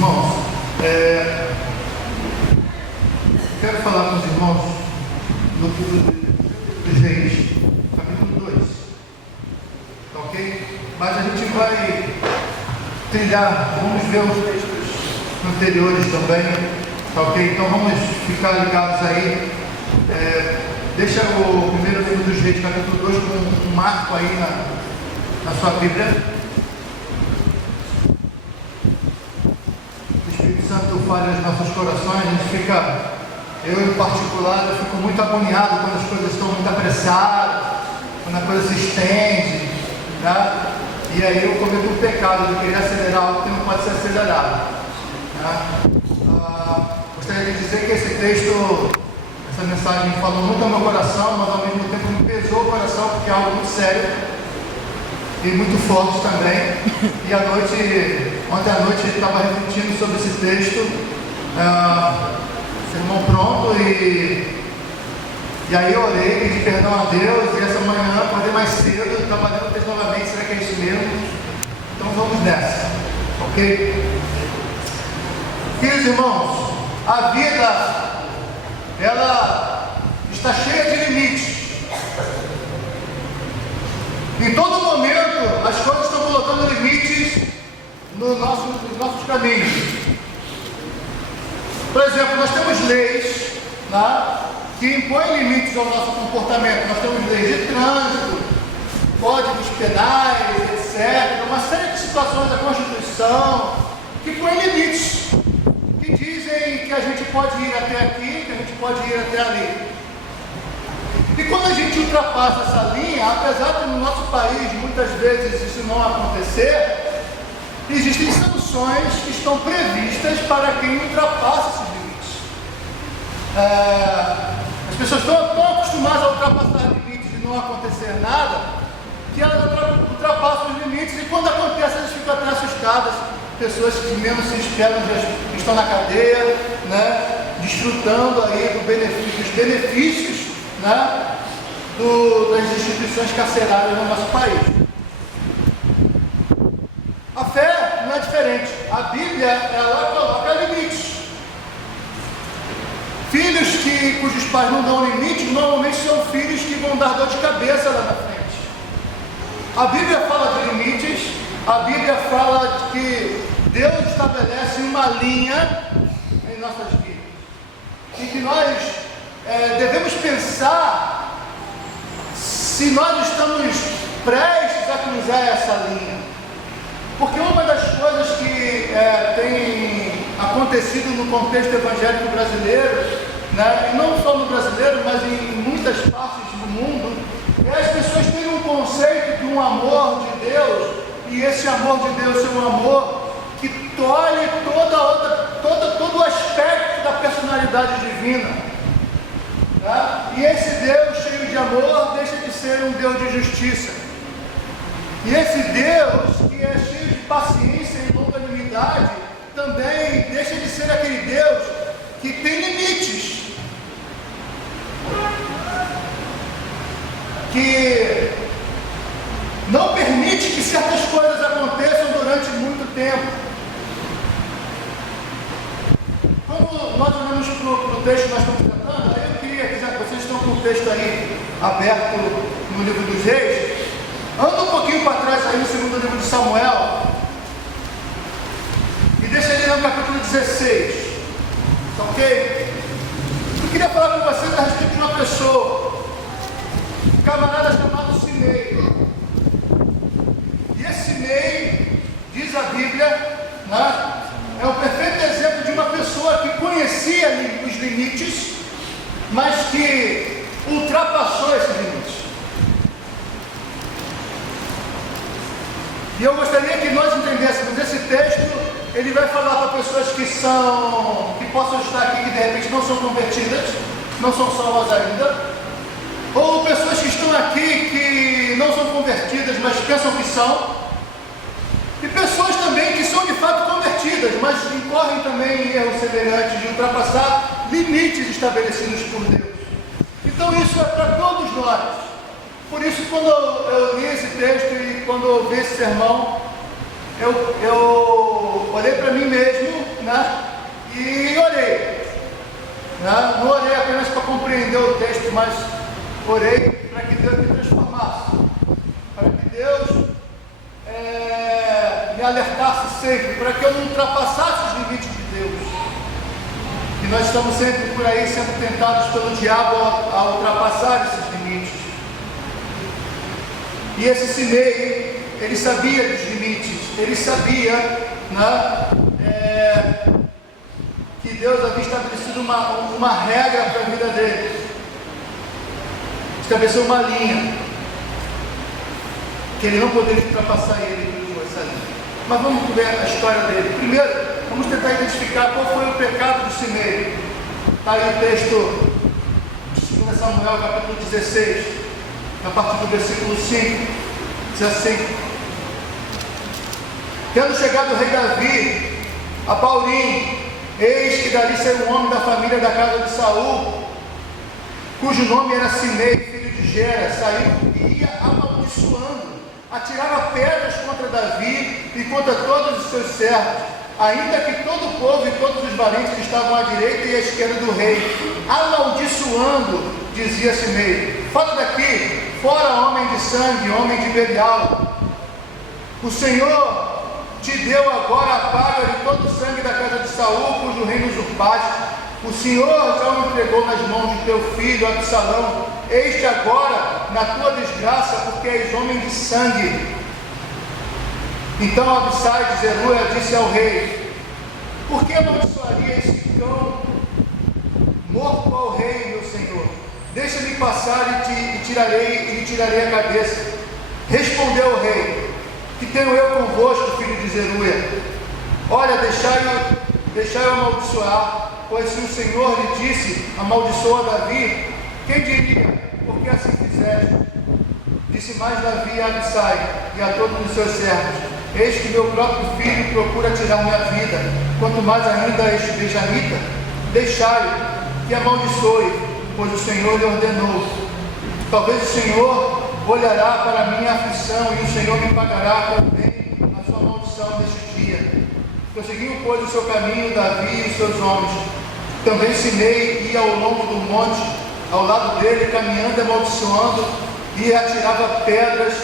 Irmãos, quero falar com os irmãos no livro dos Reis, capítulo 2, tá ok? Mas a gente vai trilhar, vamos ver os textos anteriores também, tá ok? Então vamos ficar ligados aí. Deixa o primeiro livro dos Reis, capítulo 2, com um marco aí na sua Bíblia. Santo fale aos nossos corações, a gente fica, eu em particular, eu fico muito agoniado quando as coisas estão muito apressadas, quando a coisa se estende, né? E aí eu cometo um pecado de querer acelerar algo que não pode ser acelerado, né? Gostaria de dizer que esse texto, essa mensagem falou muito ao meu coração, mas ao mesmo tempo me pesou o coração, porque é algo muito sério e muito forte também. E ontem à noite ele estava refletindo sobre esse texto, sermão pronto, e aí eu orei, pedi perdão a Deus, e essa manhã acordei mais cedo, trabalhando o texto novamente. Será que é isso mesmo? Então vamos nessa, ok? Queridos irmãos, a vida, ela está cheia de limites. Em todo momento, as coisas estão colocando limites nos nossos caminhos. Por exemplo, nós temos leis, né, que impõem limites ao nosso comportamento. Nós temos leis de trânsito, códigos penais, etc. Uma série de situações da Constituição que põem limites, que dizem que a gente pode ir até aqui, que a gente pode ir até ali. E quando a gente ultrapassa essa linha, apesar de no nosso país muitas vezes isso não acontecer, existem sanções que estão previstas para quem ultrapassa esses limites. As pessoas estão tão acostumadas a ultrapassar limites e não acontecer nada, que elas ultrapassam os limites, e quando acontece elas ficam até assustadas. Pessoas que menos se esperam já estão na cadeia, né, desfrutando aí dos benefícios, né, das instituições carcerárias no nosso país. A fé não é diferente. A Bíblia, ela coloca limites. Filhos cujos pais não dão limites, normalmente são filhos que vão dar dor de cabeça lá na frente. A Bíblia fala de limites. A Bíblia fala de que Deus estabelece uma linha em nossas vidas, e que nós devemos pensar se nós estamos prestes a cruzar essa linha. Porque uma das coisas que tem acontecido no contexto evangélico brasileiro, né, e não só no brasileiro, mas em muitas partes do mundo, é as pessoas terem um conceito de um amor de Deus, e esse amor de Deus é um amor que tolhe todo o aspecto da personalidade divina. Tá? E esse Deus cheio de amor deixa de ser um Deus de justiça. E esse Deus que é cheio de paciência e longanimidade também deixa de ser aquele Deus que tem limites, que não permite que certas coisas aconteçam durante muito tempo. Quando nós olhamos para o texto que nós estamos tratando, aí eu queria dizer que vocês estão com o texto aí aberto no livro dos Reis. Anda um pouquinho para trás aí no segundo livro de Samuel e deixa ele no capítulo 16, tá ok? Eu queria falar com vocês a respeito de uma pessoa, um camarada chamado Simei. E esse Simei, diz a Bíblia, né, é o perfeito exemplo de uma pessoa que conhecia os limites, mas que ultrapassou esses limites. E eu gostaria que nós entendêssemos esse texto. Ele vai falar para pessoas que possam estar aqui, que de repente não são convertidas, não são salvas ainda, ou pessoas que estão aqui que não são convertidas, mas pensam que são, e pessoas também que são de fato convertidas, mas incorrem também em erros semelhantes de ultrapassar limites estabelecidos por Deus. Então isso é para todos nós. Por isso, quando eu li esse texto e quando eu vi esse sermão, eu olhei para mim mesmo né? E orei. Né? Não orei apenas para compreender o texto, mas orei para que Deus me transformasse, para que Deus me alertasse sempre, para que eu não ultrapassasse os limites de Deus. E nós estamos sempre por aí sendo tentados pelo diabo a ultrapassar esses limites. E esse Simei, ele sabia dos limites, ele sabia, né, que Deus havia estabelecido uma regra para a vida dele, estabeleceu uma linha, que ele não poderia ultrapassar essa linha. Mas vamos ver a história dele. Primeiro, vamos tentar identificar qual foi o pecado do Simei. Está aí o texto de 2 Samuel, capítulo 16, a partir do versículo 5, diz assim: tendo chegado o rei Davi a Baurim, eis que dali saiu um homem da família da casa de Saul, cujo nome era Simei, filho de Gera. Saiu e ia amaldiçoando, atirava pedras contra Davi e contra todos os seus servos, ainda que todo o povo e todos os valentes estavam à direita e à esquerda do rei. Amaldiçoando, dizia Simei: fora daqui, fora homem de sangue, homem de Belial. O Senhor te deu agora a paga de todo o sangue da casa de Saul, cujo reino usurpaste. O Senhor já o entregou nas mãos de teu filho Absalão. Este agora na tua desgraça, porque és homem de sangue. Então Abissai de Zeruia disse ao rei: por que amaldiçoaria esse cão morto ao rei, meu senhor? Deixa-me passar e lhe tirarei a cabeça. Respondeu o rei: que tenho eu convosco, filho de Zeruia? Olha, deixai-o amaldiçoar, pois se o Senhor lhe disse: amaldiçoa Davi, quem diria, porque assim fizeste? Disse mais Davi a Abissai e a todos os seus servos: eis que meu próprio filho procura tirar minha vida, quanto mais ainda este benjamita. Deixai-o que amaldiçoe, pois o Senhor lhe ordenou. Talvez o Senhor olhará para a minha aflição e o Senhor me pagará também a sua maldição deste dia. Prosseguiu, pois, o seu caminho Davi e os seus homens. Também Simei ia ao longo do monte, ao lado dele, caminhando e amaldiçoando, e atirava pedras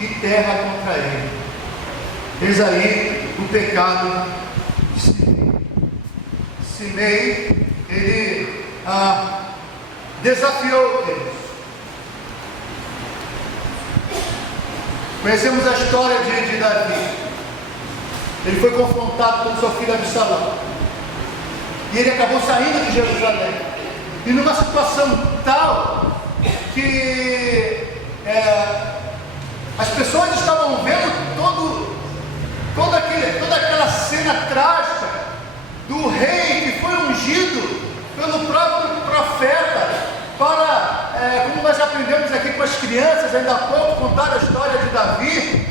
e terra contra ele. Eis aí o pecado de Simei. Simei, ele desafiou Deus. Conhecemos a história de Davi. Ele foi confrontado pelo seu filho Absalão, e ele acabou saindo de Jerusalém, e numa situação tal que as pessoas estavam vendo toda aquela cena trágica do rei que foi ungido pelo próprio profeta para, como nós aprendemos aqui com as crianças ainda há pouco, contar a história de Davi.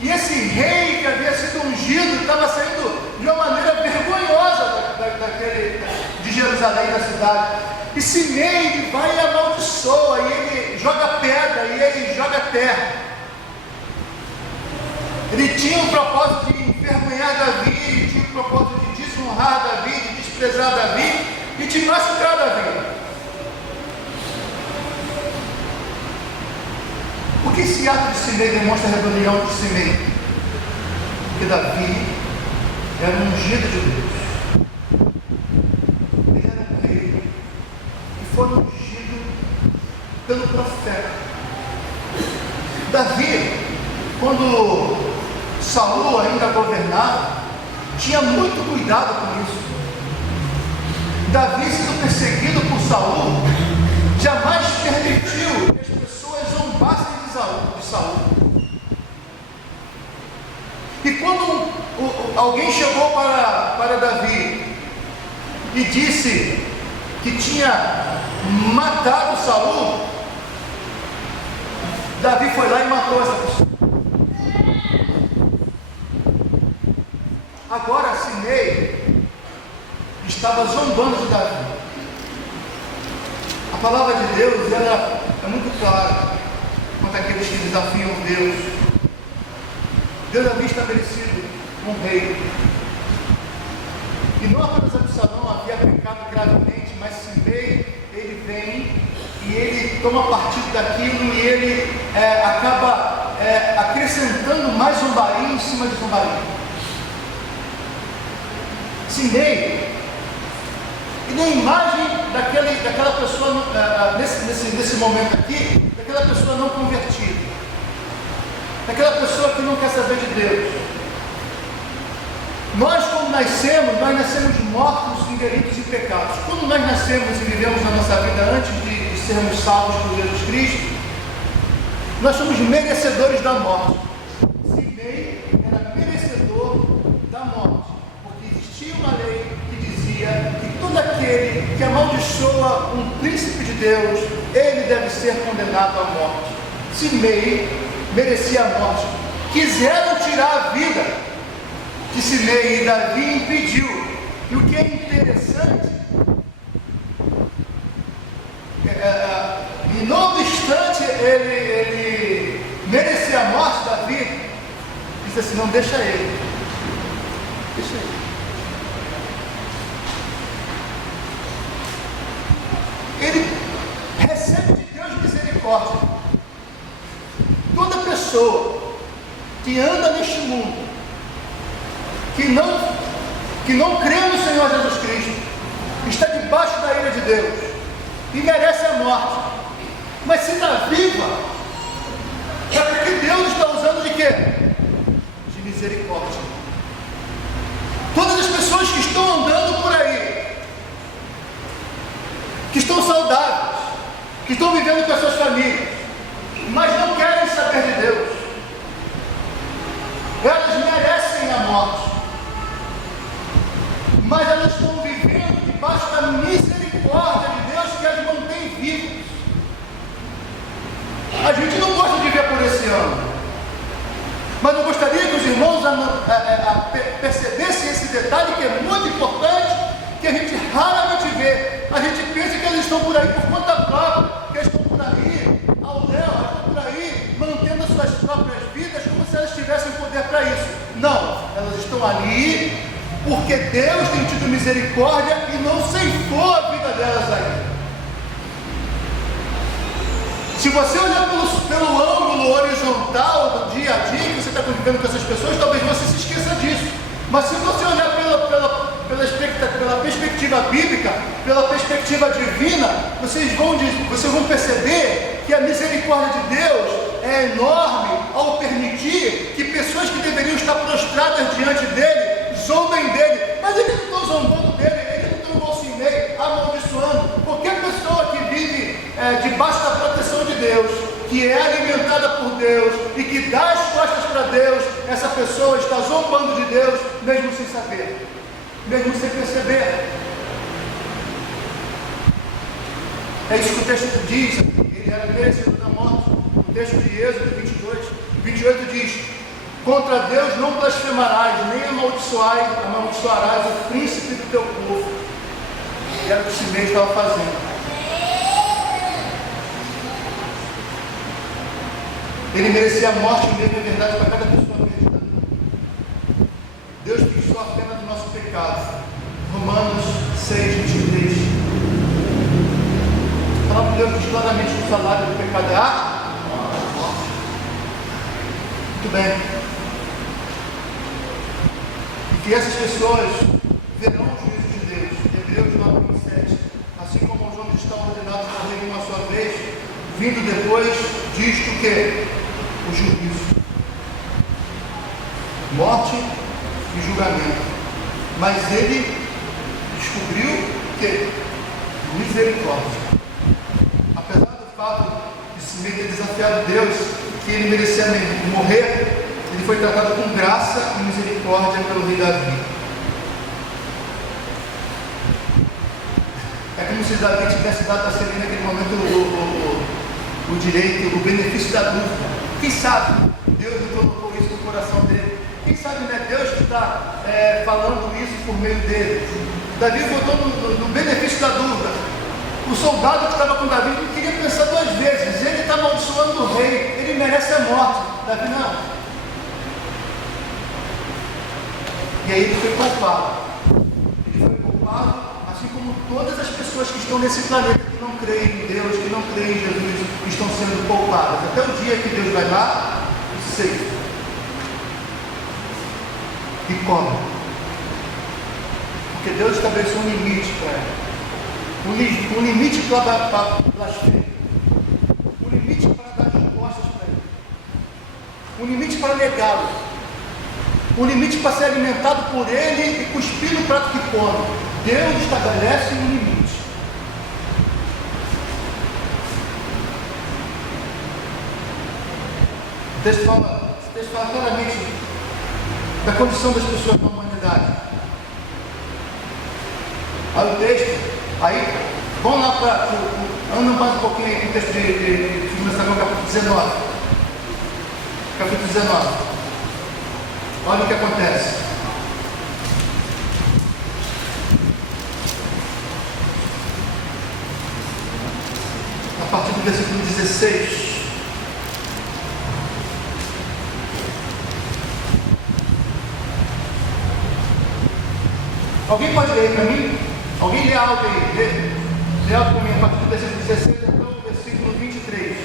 E esse rei que havia sido ungido estava saindo de uma maneira vergonhosa de Jerusalém, da cidade. E Simei, ele vai e amaldiçoa, e ele joga pedra, e ele joga terra. Ele tinha o propósito de envergonhar Davi, ele tinha o propósito de desonrar Davi, de desprezar Davi e de machucar Davi. Por que esse ato de Simei demonstra a rebelião de Simei? Porque Davi era um ungido de Deus. Ele era um rei e foi ungido pelo profeta. Davi, quando Saul ainda governava, tinha muito cuidado com isso. Davi, sendo perseguido por Saul, jamais permitiu que as pessoas zombassem de Saul. E quando alguém chegou para Davi e disse que tinha matado Saul, Davi foi lá e matou essa pessoa. Agora Simei estava zombando de Davi. A palavra de Deus, ela é muito clara quanto àqueles que desafiam Deus. Deus havia estabelecido um rei. E não apenas Absalão havia pecado gravemente, mas Simei, ele vem e ele toma partido daquilo e ele acaba acrescentando mais zombaria em cima de zombaria. Simei, e na imagem daquela pessoa, nesse momento aqui, daquela pessoa não convertida, daquela pessoa que não quer saber de Deus. Nós, quando nascemos, nós nascemos mortos em delitos e pecados. Quando nós nascemos e vivemos a nossa vida antes de sermos salvos por Jesus Cristo, nós somos merecedores da morte. Simei era merecedor da morte, porque existia uma lei que dizia que todo aquele que amaldiçoa um príncipe de Deus, ele deve ser condenado à morte. Simei merecia a morte. Quiseram tirar a vida de Simei e Davi impediu. E o que é interessante, e não obstante ele merecer a morte, Davi disse assim: não, deixa ele. Deixa ele. Ele recebe de Deus misericórdia. Toda pessoa que anda neste mundo, que não crê no Senhor Jesus Cristo, está debaixo da ira de Deus e merece a morte. Mas se está viva, é porque Deus está usando de quê? De misericórdia. Todas as pessoas que estão andando por aí, que estão saudáveis, que estão vivendo com as suas famílias, mas não querem saber de Deus, elas merecem a morte. Mas elas estão vivendo debaixo da misericórdia de Deus que as mantém vivas. A gente não gosta de ver por esse ano, mas eu gostaria que os irmãos percebessem esse detalhe que é muito importante, que a gente raramente vê. A gente pensa que eles estão por aí por conta própria, que eles estão por aí ao léu, eles estão por aí mantendo as suas próprias vidas como se elas tivessem poder para isso. Não, elas estão ali porque Deus tem tido misericórdia e não ceifou a vida delas ainda. Se você olhar pelo ângulo horizontal do dia a dia que você está convivendo com essas pessoas, talvez você se esqueça disso. Mas se você olhar pela perspectiva bíblica, pela perspectiva divina, vocês vão perceber que a misericórdia de Deus é enorme ao permitir que pessoas que deveriam estar prostradas diante dele zombem dele. Mas eles não estão zombando dele, eles não estão igual Simei, amaldiçoando. Qualquer pessoa que vive debaixo da proteção de Deus, que é alimentada por Deus e que dá as costas para Deus, essa pessoa está zombando de Deus, mesmo sem saber, mesmo sem perceber. É isso que o texto diz, ele era merecedor da morte. O texto de Êxodo 28 diz: contra Deus não blasfemarás, nem amaldiçoarás o príncipe do teu povo. E era o que Simei estava fazendo. Ele merecia a morte mesmo, é verdade, para cada pessoa perdida. Deus fixou a pena do nosso pecado. Romanos 6:23. A palavra de Deus diz claramente que o salário do pecado é a morte. Muito bem. E que essas pessoas verão o juízo de Deus. Hebreus 9:7. Assim como os homens estão ordenados a morrer uma só vez, vindo depois disto o quê? O juízo, morte e julgamento. Mas ele descobriu que misericórdia. Apesar do fato de Simei ter desafiado Deus, que ele merecia morrer, ele foi tratado com graça e misericórdia pelo rei Davi. É como se Davi tivesse dado a Simei naquele momento o direito, o benefício da dúvida. Quem sabe Deus não colocou isso no coração dele? Quem sabe não é Deus que está falando isso por meio dele? Davi botou no benefício da dúvida. O soldado que estava com Davi não queria pensar duas vezes. Ele está amaldiçoando o rei, ele merece a morte. Davi não. E aí ele foi poupado. Ele foi poupado, assim como todas as pessoas que estão nesse planeta que não creem em Deus, que não creem em Jesus, estão sendo poupadas. Até o dia que Deus vai lá e ceifa. E come. Porque Deus estabeleceu um limite para ela. Um limite para blasfêmia. Um limite para dar as costas para ele. Um limite para negá-lo. Um limite para ser alimentado por ele e cuspir no prato que come. Deus estabelece um limite. O texto fala claramente da condição das pessoas na humanidade. Olha o texto, aí, vamos lá para, anda mais um pouquinho aí com o texto de 2 Samuel, capítulo 19. Capítulo 19. Olha o que acontece. A partir do versículo 16. Alguém pode ler para mim? Alguém lê alto aí? Lê alto para mim, a partir do versículo 16 até o versículo 23.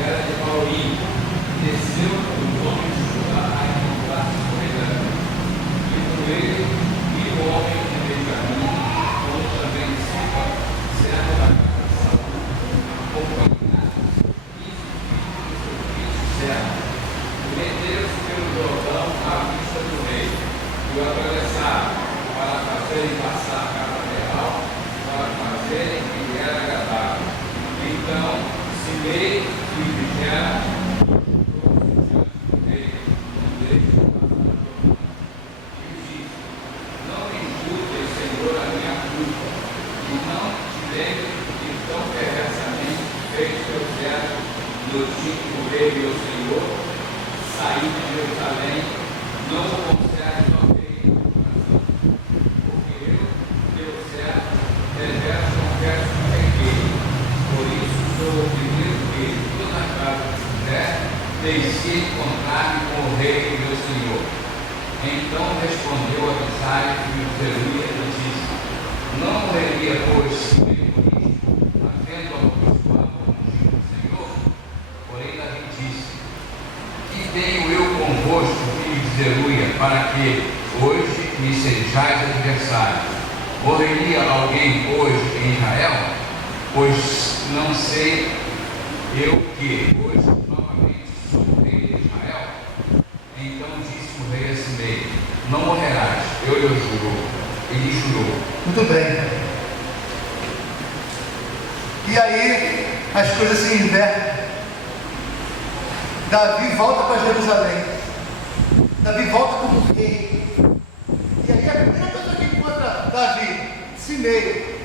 Era de Paurim, desceu os homens de Judá a encontrar soberano. E com ele, o homem de Benjamim, como também Siba, servo da casa de Saul, acompanhado, 15 filhos e seus filhos servos. Meteram-se pelo Jordão à vista do rei, e o atravessaram para fazerem passar a casa real, para fazerem que lhe era agradável. Então, Simei e Vigera trouxe diante do rei, e disse: Não me imputes, Senhor, a minha culpa, e não te lembres que tão perversamente fez teu servo no dia que o rei, meu Senhor, saí de Jerusalém, não o conserves, ó rei, no teu coração, porque eu, teu servo, deveras confesso que pequei. Por isso sou o primeiro que toda a casa de José deixe encontrar-me com o rei meu senhor. Então respondeu Abisai e o Zeruia e disse: Não morreria, pois, Simei por isto, havendo abençoado o ungido do Senhor? Porém Davi disse: Que tenho eu convosco, filho de Zeruia, para que hoje me sejais adversários? Morreria alguém hoje em Israel? Pois não sei eu que hoje novamente sou rei de Israel. Então disse o rei a Simei: Não morrerás, eu lhe juro. Ele jurou. Muito bem. E aí as coisas se invertem. Davi volta para Jerusalém. Davi volta como rei. E aí a primeira pessoa que encontra Davi, Simei.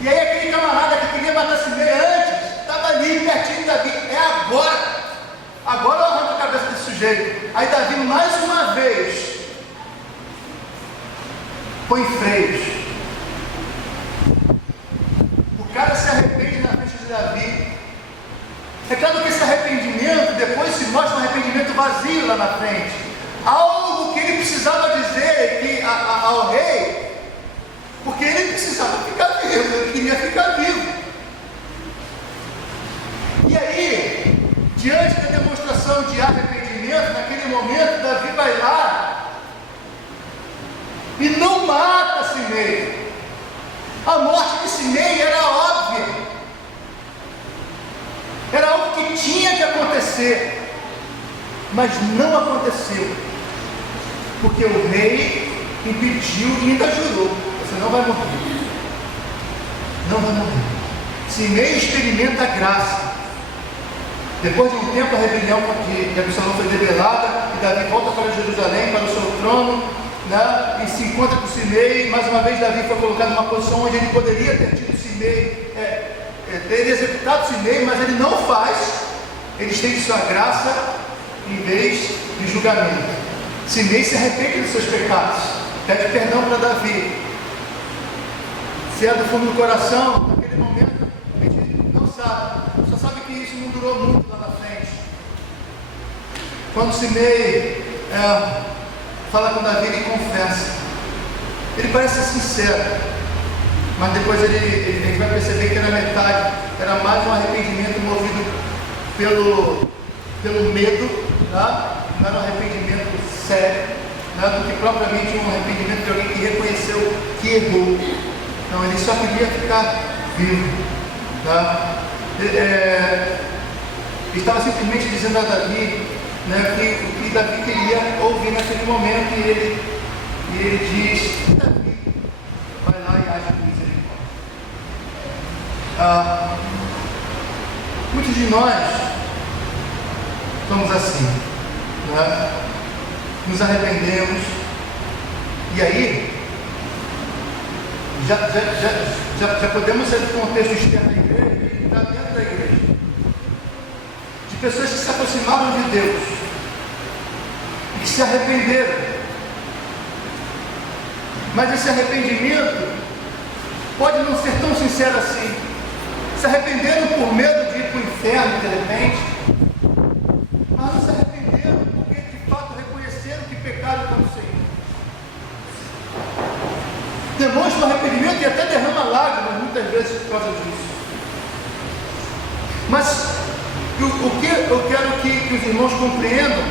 E aí aquele camarada que queria matar Simei antes, estava ali pertinho de Davi. É agora. Agora eu arranco a cabeça desse sujeito. Aí Davi mais uma vez põe freios. O cara se arrepende na frente de Davi. É claro que esse arrependimento depois se mostra um arrependimento vazio lá na frente. Algo que ele precisava dizer que, ao rei, porque ele precisava ficar vivo, ele queria ficar vivo. E aí, diante da demonstração de arrependimento, naquele momento, Davi vai lá e não mata Simei. A morte de Simei era óbvia, era algo que tinha que acontecer, mas não aconteceu, porque o rei impediu e ainda jurou: você não vai morrer, não vai morrer. Simei experimenta a graça. Depois de um tempo, a rebelião de Absalão foi debelada, e Davi volta para Jerusalém, para o seu trono, né? E se encontra com Simei. Mais uma vez Davi foi colocado numa posição onde ele poderia ter tido Simei, ter executado Simei, mas ele não faz. Ele estende sua graça em vez de julgamento. Simei se arrepende dos seus pecados, pede perdão para Davi. Se é do fundo do coração, naquele momento a gente não sabe, só sabe que isso não durou muito lá na frente. quando Simei fala com Davi, ele confessa. Ele parece sincero, mas depois ele vai perceber que na metade era mais um arrependimento movido pelo medo, tá? Não era um arrependimento sério, do que propriamente um arrependimento de alguém que reconheceu que errou. Não, ele só queria ficar vivo, tá? Ele estava simplesmente dizendo a Davi, que o que Davi queria ouvir naquele momento, e ele diz: Davi, vai lá e age com misericórdia. Muitos de nós somos assim, nos arrependemos, e aí já podemos sair do contexto externo da igreja e estar dentro da igreja, de pessoas que se aproximaram de Deus e que se arrependeram, mas esse arrependimento pode não ser tão sincero assim. Se arrependeram por medo de ir para o inferno de repente, mas não se arrependeram porque de fato reconheceram que pecaram contra o Senhor. Demonstra o arrependimento e até derrama lágrimas muitas vezes por causa disso. Mas o que eu quero que os irmãos compreendam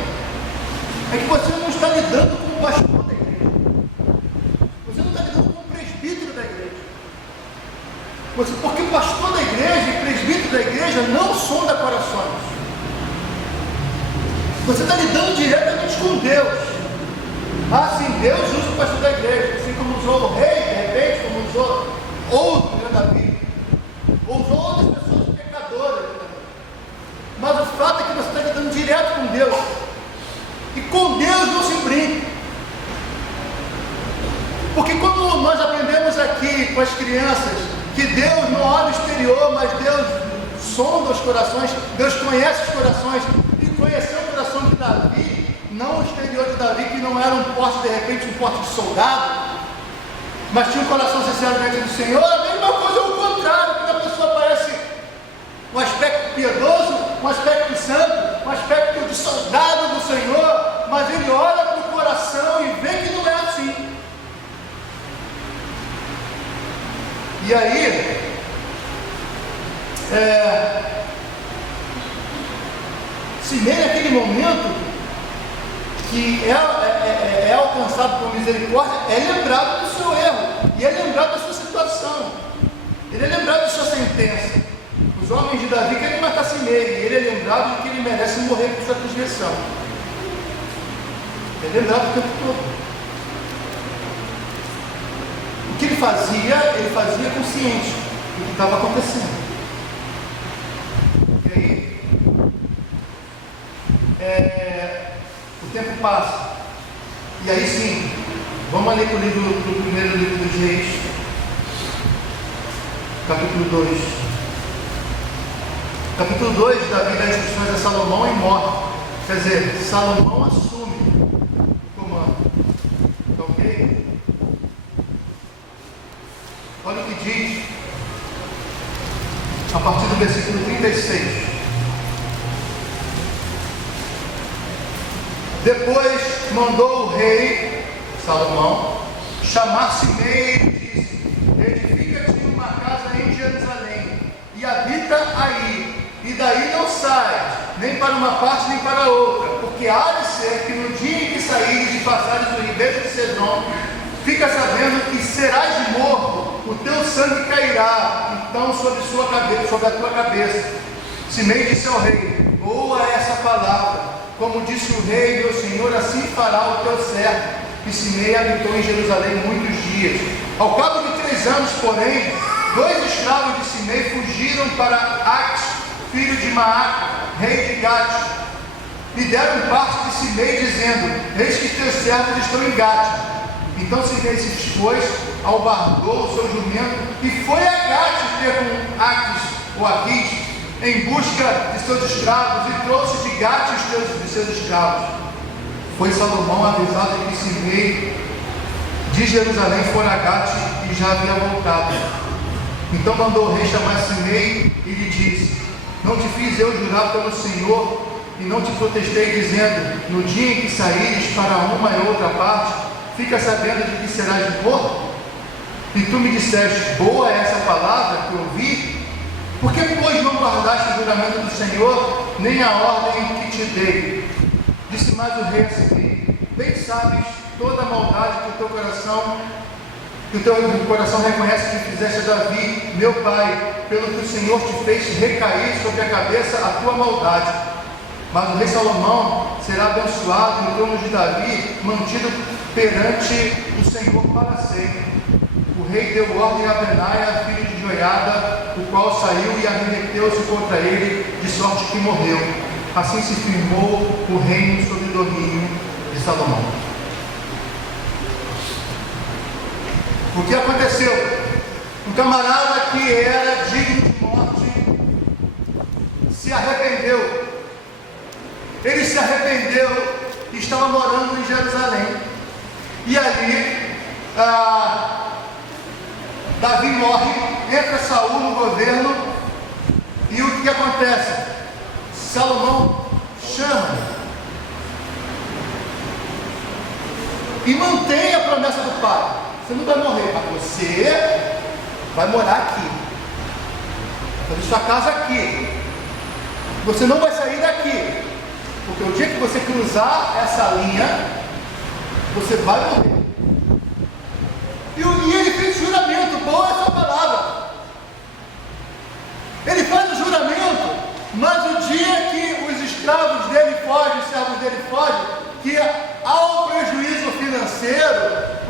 é que você não está lidando com o pastor da igreja, você não está lidando com o presbítero da igreja, porque o pastor da igreja e presbítero da igreja não sonda corações. Você está lidando diretamente com Deus. Sim, Deus usa o pastor da igreja, assim como usou o rei, de repente, como usou outro, Davi, ou usou outras pessoas pecadoras, mas o fato é que você está lidando direto com Deus, e com Deus não se brinca, porque como nós aprendemos aqui com as crianças, que Deus não olha o exterior, mas Deus sonda os corações, Deus conhece os corações, e conheceu o coração de Davi, não o exterior de Davi, que não era um porte, de repente, um porte de soldado, mas tinha um coração sincero diante do Senhor. A mesma coisa é o contrário, quando a pessoa parece um aspecto piedoso, um aspecto santo, um aspecto de soldado do Senhor, mas ele olha para o coração e vê que não é assim. E aí, Simei naquele momento que é alcançado por misericórdia, é lembrado do seu erro, e é lembrado da sua situação, ele é lembrado da sua sentença. Os homens de Davi querem matar Simei, e ele é lembrado de que ele merece morrer por sua transgressão. Ele é lembrado o tempo todo. O que ele fazia consciente do que estava acontecendo. E aí, o tempo passa, e aí sim, vamos ali para o primeiro livro dos Reis, capítulo 2. Capítulo 2, Davi dá instruções a Salomão e morre. Quer dizer, Salomão assume o comando. Tá ok? Olha o que diz a partir do versículo 36. Depois mandou o rei Salomão chamar Simei e disse: edifica-te uma casa em Jerusalém e habita aí, e daí não sai, nem para uma parte nem para outra, porque há de ser que no dia em que saíres e passares o ribeiro de Cedron, fica sabendo que serás morto, o teu sangue cairá então sobre a tua cabeça. Simei disse ao rei: boa é essa palavra. Como disse o rei, meu senhor, assim fará o teu servo. E Simei habitou em Jerusalém muitos dias. Ao cabo de 3 anos, porém, 2 escravos de Simei fugiram para Aques, filho de Maaca, rei de Gate, e deram parte de Simei, dizendo: eis que teus servos estão em Gate. Então Simei se dispôs, albardou o seu jumento e foi a Gate ter com Aques, ou Aquis, em busca de seus escravos, e trouxe de Gate os seus escravos. Foi Salomão avisado de que Simei de Jerusalém fora a Gate e já havia voltado. Então mandou o rei chamar Simei e lhe disse: não te fiz eu jurar pelo Senhor, e não te protestei, dizendo: no dia em que saíres para uma e outra parte, fica sabendo de que serás morto? E tu me disseste: boa é essa palavra que ouvi. Por que, pois, não guardaste o juramento do Senhor, nem a ordem que te dei? Disse mais o rei a seguir: bem sabes toda a maldade que o teu coração reconhece que fizeste a Davi, meu pai, pelo que o Senhor te fez recair sobre a cabeça a tua maldade. Mas o rei Salomão será abençoado no trono de Davi, mantido perante o Senhor para sempre. O rei deu ordem a Benaia, filho de Joiada, o qual saiu e arremeteu-se contra ele, de sorte que morreu. Assim se firmou o reino sob o domínio de Salomão. O que aconteceu? Um camarada que era digno de morte se arrependeu. Ele se arrependeu e estava morando em Jerusalém. E ali Davi morre, entra Saul no governo, e o que acontece? Salomão chama e mantém a promessa do pai: você não vai morrer, mas você vai morar aqui, vai fazer sua casa aqui, você não vai sair daqui, porque o dia que você cruzar essa linha, você vai morrer. E ele fez juramento, boa essa palavra. Ele faz o juramento, mas o dia que os escravos dele fogem, os servos dele fogem, que ao prejuízo financeiro,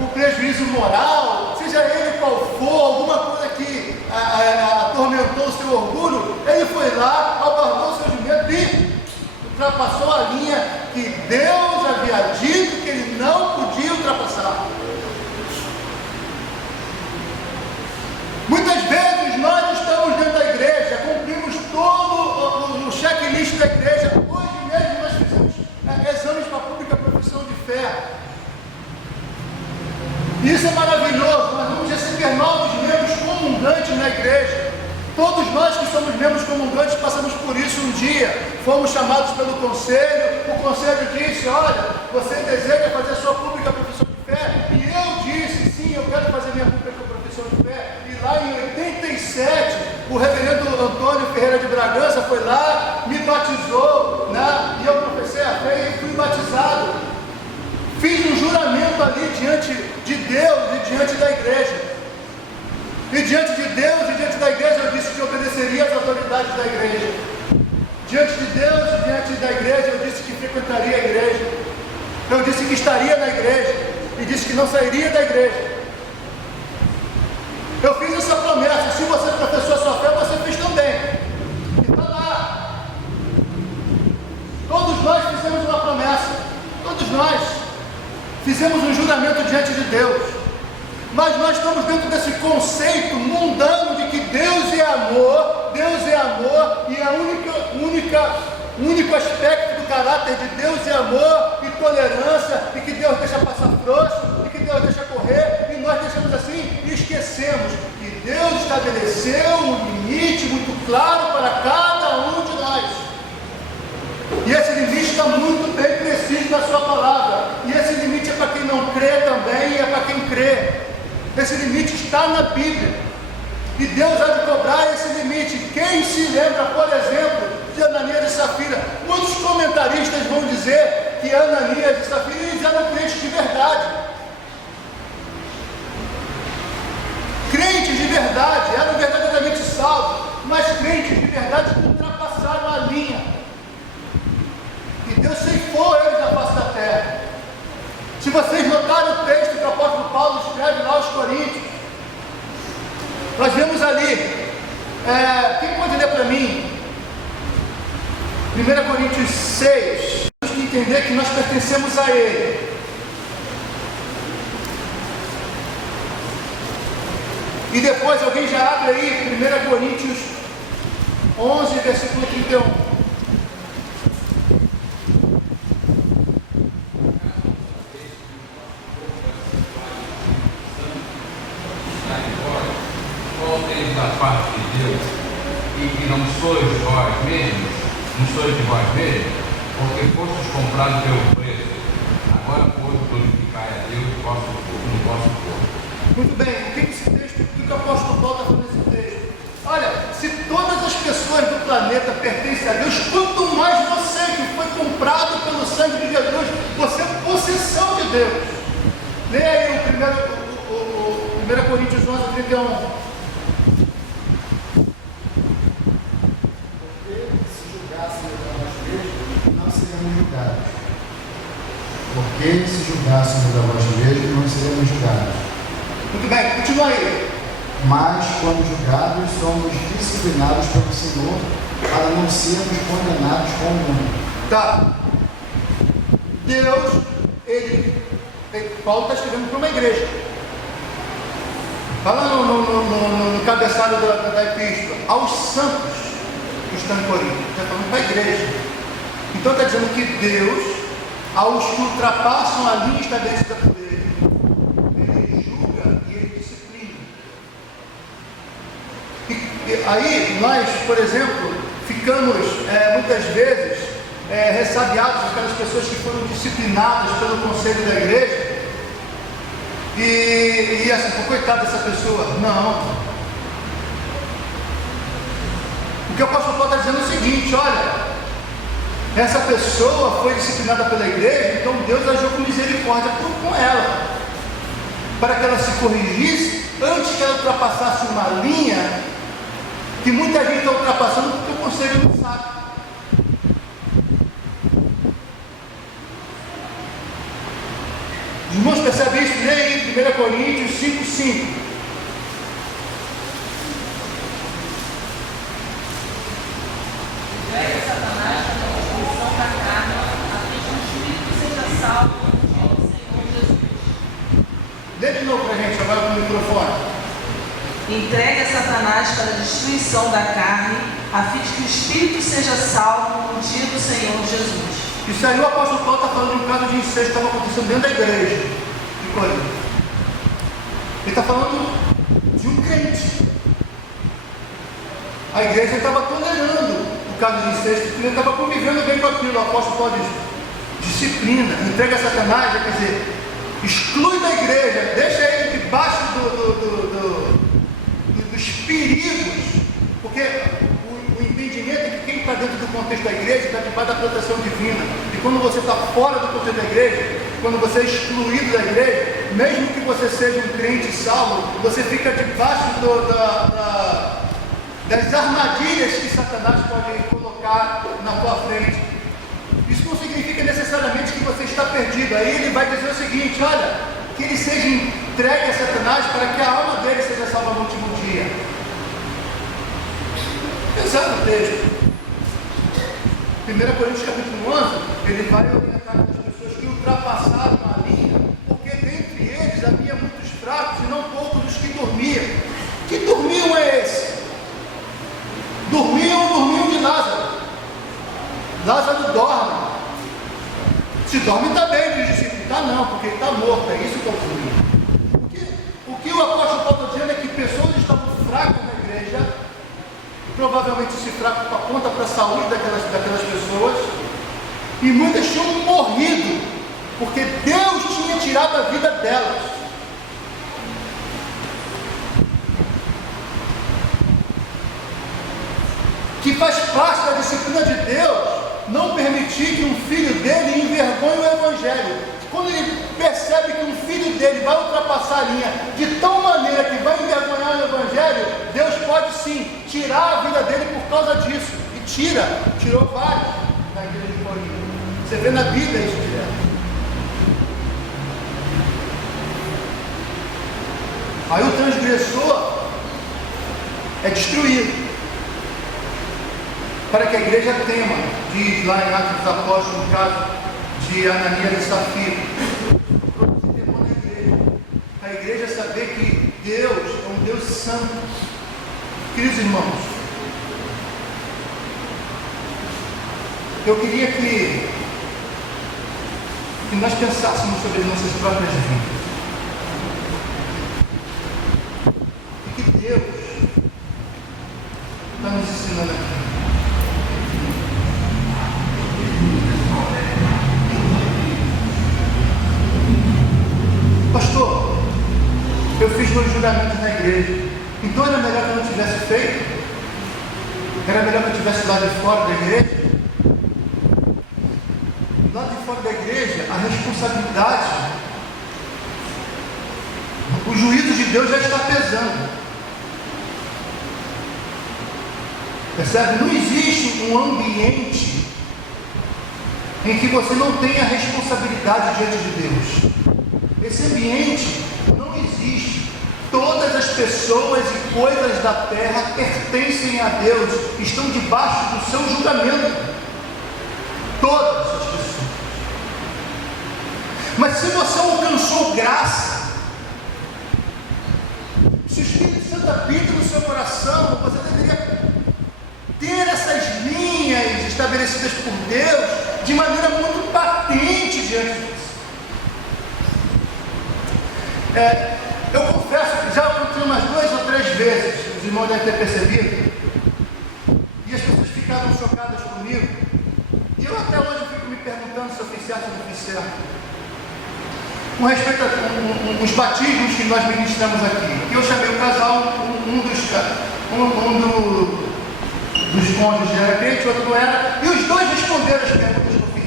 o prejuízo moral, seja ele qual for, alguma coisa que atormentou o seu orgulho, ele foi lá, aguardou o seu jumento e ultrapassou a linha que Deus havia dito que ele não podia ultrapassar. Muitas vezes nós estamos dentro da igreja, cumprimos todo o checklist da igreja. Hoje mesmo nós fizemos exames para a pública profissão de fé. Isso é maravilhoso. Nós vamos receber novos membros comungantes na igreja. Todos nós que somos membros comungantes passamos por isso um dia. Fomos chamados pelo conselho. O conselho disse: olha, você deseja fazer sua pública profissão de fé? E eu disse: sim, eu quero fazer minha pública profissão de fé. Lá em 87, o reverendo Antônio Ferreira de Bragança foi lá, me batizou, né? E eu professei a fé e fui batizado. Fiz um juramento ali diante de Deus e diante da igreja. E diante de Deus e diante da igreja eu disse que obedeceria às autoridades da igreja. Diante de Deus e diante da igreja eu disse que frequentaria a igreja. Eu disse que estaria na igreja e disse que não sairia da igreja. Eu fiz essa promessa. Se você professou a sua fé, você fez também. E está lá. Todos nós fizemos uma promessa. Todos nós fizemos um juramento diante de Deus. Mas nós estamos dentro desse conceito mundano de que Deus é amor, e o único aspecto do caráter de Deus é amor e tolerância, e que Deus deixa passar frouxo, e que Deus deixa correr, e nós deixamos assim e esquecemos que Deus estabeleceu um limite muito claro para cada um de nós. E esse limite está muito bem preciso na sua palavra. E esse limite é para quem não crê também, e é para quem crê. Esse limite está na Bíblia. E Deus há de cobrar esse limite. Quem se lembra, por exemplo, de Ananias e Safira? Muitos comentaristas vão dizer que Ananias e Safira eles eram crentes de verdade. Crentes de verdade, eram verdadeiramente salvos, mas crentes de verdade que ultrapassaram a linha. E Deus ceifou eles da face da terra. Se vocês notarem o texto que o apóstolo Paulo escreve lá aos Coríntios, nós vemos ali, quem pode ler para mim? 1 Coríntios 6, temos que entender que nós pertencemos a Ele. E depois alguém já abre aí 1 Coríntios 11, versículo 31. Da parte de Deus, e que não sois vós mesmos, não sois de vós mesmos, porque fostes comprados pelo preço, agora pois glorificai a Deus no vosso corpo. Muito bem, o que esse texto, o que o apóstolo Paulo está falando nesse texto? Olha, se todas as pessoas do planeta pertencem a Deus, quanto mais você que foi comprado pelo sangue de Jesus, você é possessão de Deus. Leia aí o 1 Coríntios 11:31. Porque se julgássemos a nós mesmos, não seríamos julgados. Muito bem, continua aí. Mas, quando julgados, somos disciplinados pelo Senhor para não sermos condenados com o mundo. Tá. Deus, Paulo está escrevendo para uma igreja. Fala no cabeçalho da epístola. Aos santos que estão em Corinto. Está falando para a igreja. Então está dizendo que Deus, aos que ultrapassam a linha estabelecida por Ele, Ele julga e Ele disciplina. E aí nós, por exemplo, ficamos muitas vezes ressabiados, aquelas pessoas que foram disciplinadas pelo conselho da igreja, e assim, coitado dessa pessoa. Não. O que o apóstolo Paulo está dizendo é o seguinte: olha, essa pessoa foi disciplinada pela igreja, então Deus agiu com misericórdia com ela, para que ela se corrigisse antes que ela ultrapassasse uma linha que muita gente está ultrapassando porque o conselho não sabe. Os irmãos percebem isso? Leia aí 1 Coríntios 5:5. Lê de novo para a gente, agora com o microfone. Entregue a Satanás para a destruição da carne, a fim de que o espírito seja salvo no dia do Senhor Jesus. Isso aí o apóstolo Paulo está falando de um caso de incesto que estava acontecendo dentro da igreja de Corinto. Ele está falando de um crente. A igreja estava tolerando o caso de incesto, porque ele estava convivendo bem com aquilo. O apóstolo Paulo diz: disciplina, entrega a Satanás, quer dizer, exclui da igreja, deixa ele debaixo dos perigos, porque o entendimento é que quem está dentro do contexto da igreja está debaixo da proteção divina, e quando você está fora do contexto da igreja, quando você é excluído da igreja, mesmo que você seja um crente salvo, você fica debaixo das armadilhas que Satanás pode colocar na tua frente. Isso não significa necessariamente que você está perdido. Aí ele vai dizer o seguinte: olha, que ele seja entregue a Satanás para que a alma dele seja salva no último dia. Pensar no texto. 1 Coríntios capítulo 11, ele vai orientar as pessoas que ultrapassaram a linha, porque dentre eles havia muitos fracos e não poucos dos que dormiam. Que dormiam é esse? Dormiam de Lázaro. Lázaro dorme. Se dorme está bem, diz o discípulo. Está não, porque ele está morto. É isso que eu dormi. O que o apóstolo Paulo está dizendo é que pessoas estavam fracas na igreja, provavelmente esse fraco aponta para a saúde daquelas pessoas, e muitas tinham morrido, porque Deus tinha tirado a vida delas. Que faz parte da disciplina de Deus não permitir que um filho dele envergonhe o Evangelho. Quando ele percebe que um filho dele vai ultrapassar a linha de tal maneira que vai envergonhar o Evangelho, Deus pode sim tirar a vida dele por causa disso. E tirou vários da igreja de Corinto. Você vê na Bíblia isso direto. Aí o transgressor é destruído, para que a igreja tema, diz lá em Atos dos Apóstolos, no caso de Ananias e Safira, produzir temor na igreja, para a igreja saber que Deus é um Deus santo. Queridos irmãos, eu queria que nós pensássemos sobre as nossas próprias vidas, e que Deus está nos ensinando aqui. os julgamentos na igreja. Então era melhor que eu não tivesse feito? Era melhor que eu estivesse lá de fora da igreja? Lá de fora da igreja, a responsabilidade, o juízo de Deus já está pesando. Percebe? Não existe um ambiente em que você não tenha responsabilidade diante de Deus. Esse ambiente não existe. Todas as pessoas e coisas da terra pertencem a Deus, estão debaixo do seu julgamento. Todas as pessoas. Mas se você alcançou graça, se o Espírito Santo habita no seu coração, você deveria ter essas linhas estabelecidas por Deus de maneira muito patente diante de você. Eu confesso que já aconteceu umas 2 ou 3 vezes, os irmãos devem ter percebido, e as pessoas ficaram chocadas comigo, e eu até hoje fico me perguntando se eu fiz certo ou não fiz certo. Com respeito a uns batismos que nós ministramos aqui, eu chamei o casal, dos cônjuges era crente, o outro não era, e os dois responderam as perguntas que eu fiz.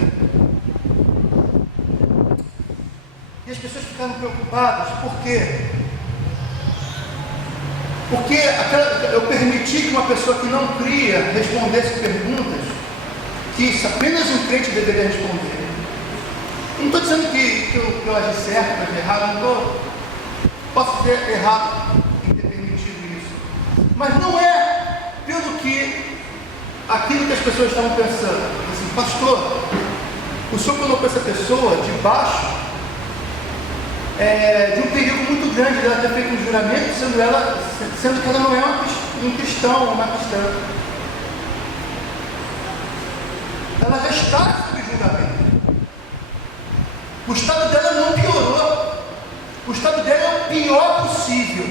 E as pessoas ficaram preocupadas, por quê? Porque eu permiti que uma pessoa que não cria respondesse perguntas que apenas um crente deveria responder. Não estou dizendo que eu agi certo, que eu agi errado, posso ter errado em ter permitido isso. Mas não é pelo que aquilo que as pessoas estavam pensando. Assim, pastor, o senhor colocou essa pessoa debaixo de um perigo muito grande dela ter feito um juramento, sendo que ela não é um cristão, uma cristã. Ela já está sob julgamento. O estado dela não piorou. O estado dela é o pior possível.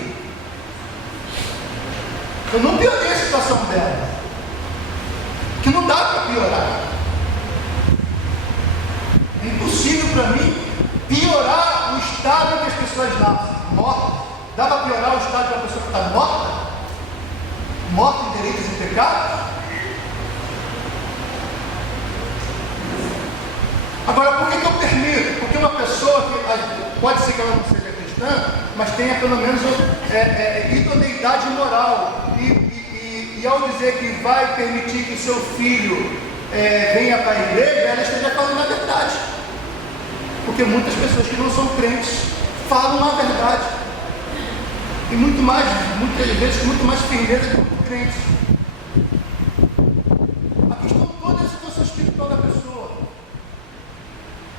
Eu não piorei a situação dela, que não dá para piorar. É impossível para mim piorar o estado em que as pessoas nascem mortas. Dá para piorar o estado de uma pessoa que está morta em delitos e pecados? Agora, por que eu permito? Porque uma pessoa que pode ser que ela não seja cristã, mas tenha pelo menos idoneidade moral, e ao dizer que vai permitir que seu filho venha para a igreja, ela esteja falando a verdade. Porque muitas pessoas que não são crentes falam a verdade, e muitas vezes com muito mais firmeza que os crentes. A questão toda é a situação espiritual da pessoa.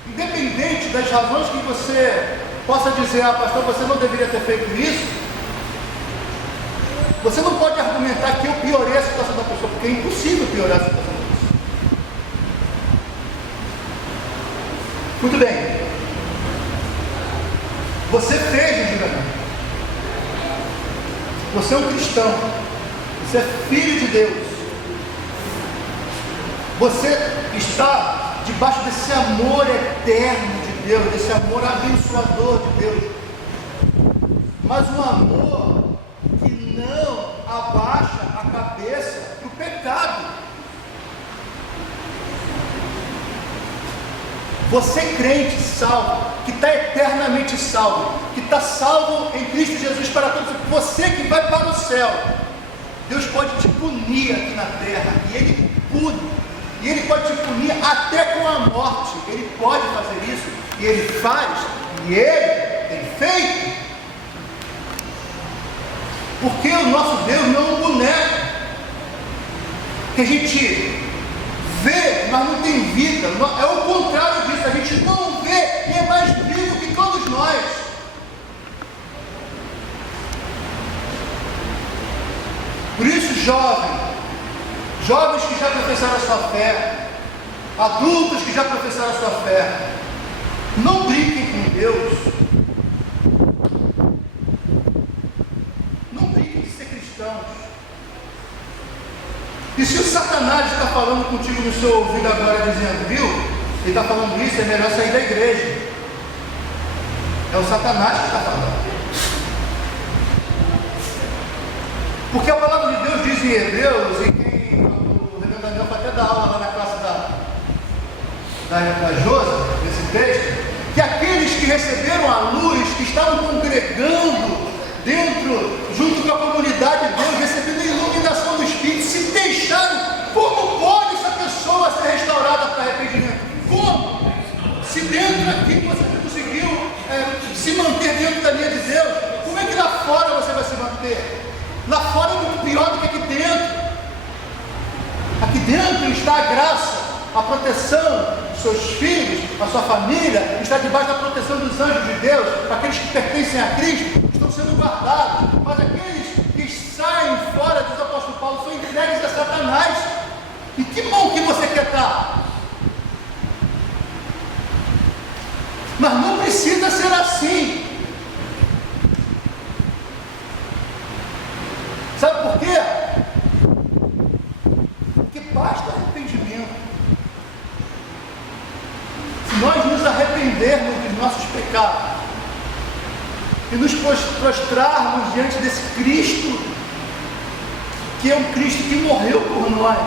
Independente das razões que você possa dizer, pastor, você não deveria ter feito isso, você não pode argumentar que eu piorei a situação da pessoa, porque é impossível piorar a situação da pessoa. Muito bem. Você fez o juramento. Você é um cristão. Você é filho de Deus. Você está debaixo desse amor eterno de Deus, desse amor abençoador de Deus. Mas um amor que não abaixa a cabeça para o pecado. Você crente, salvo, que está eternamente salvo, que está salvo em Cristo Jesus para todos, você que vai para o céu, Deus pode te punir aqui na terra, e Ele pune, e Ele pode te punir até com a morte. Ele pode fazer isso, e Ele faz, e Ele tem feito. Porque o nosso Deus não é um boneco que a gente vê, mas não tem vida. É o contrário disso, a gente não vê e é mais vivo que todos nós. Por isso, jovens que já professaram a sua fé, adultos que já professaram a sua fé, não brinquem com Deus. Não brinquem de ser cristãos. E se o Satanás está falando contigo no seu ouvido agora, dizendo, viu, ele está falando isso, é melhor sair da igreja. É o Satanás que está falando. Porque a palavra de Deus diz em Hebreus, e quem o Reverendo Daniel foi até dar aula lá na classe da Josa, nesse texto, que aqueles que receberam a luz, que estavam congregando dentro, junto com a comunidade de Deus, recebendo a iluminação do Espírito, se deixaram. Como pode essa pessoa ser restaurada para arrependimento? Como? Se dentro aqui você não conseguiu se manter dentro da linha de Deus, como é que lá fora você vai se manter? Lá fora é muito pior do que aqui dentro. Aqui dentro está a graça, a proteção dos seus filhos, a sua família, está debaixo da proteção dos anjos de Deus. Aqueles que pertencem a Cristo estão sendo guardados, mas aqueles que saem fora, diz o apóstolo Paulo, são entregues a Satanás. E que bom que você quer estar. Mas não precisa ser assim. Sabe por quê? Porque basta arrependimento. Se nós nos arrependermos dos nossos pecados e nos prostrarmos diante desse Cristo, que é um Cristo que morreu por nós,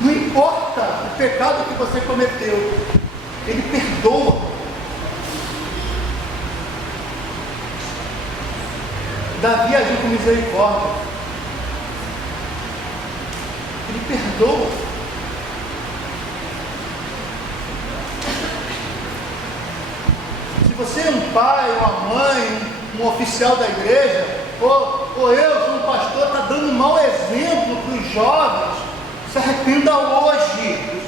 não importa o pecado que você cometeu, Ele perdoa. Davi agiu com misericórdia. Ele perdoa. Se você é um pai, uma mãe, um oficial da igreja, ou eu sou um pastor, está dando um mau exemplo para os jovens, se arrependa hoje.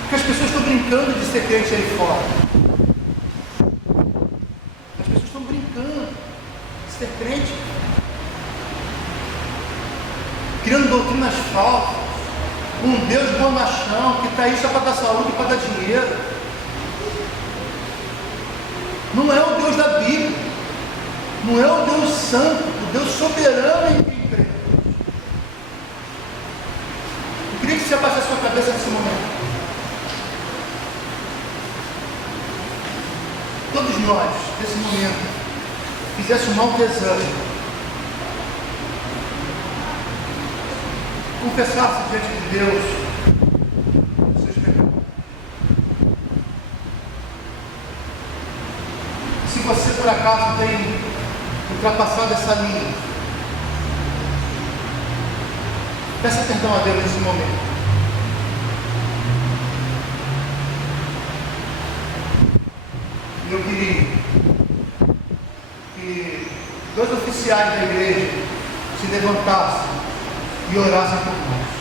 Porque as pessoas estão brincando de ser crente aí fora. As pessoas estão brincando de ser crente, criando doutrinas falsas, um Deus bonachão que está aí só para dar saúde e para dar dinheiro. Não é o Deus da Bíblia, não é o Deus santo, o Deus soberano em quem crê. Eu queria que você abaixasse a sua cabeça nesse momento. Todos nós, nesse momento, fizéssemos um autoexame, confessasse diante de Deus os seus pecados. Se você por acaso tem ultrapassado essa linha, peça perdão a Deus nesse momento. Eu queria que 2 oficiais da igreja se levantassem e orassem por nós.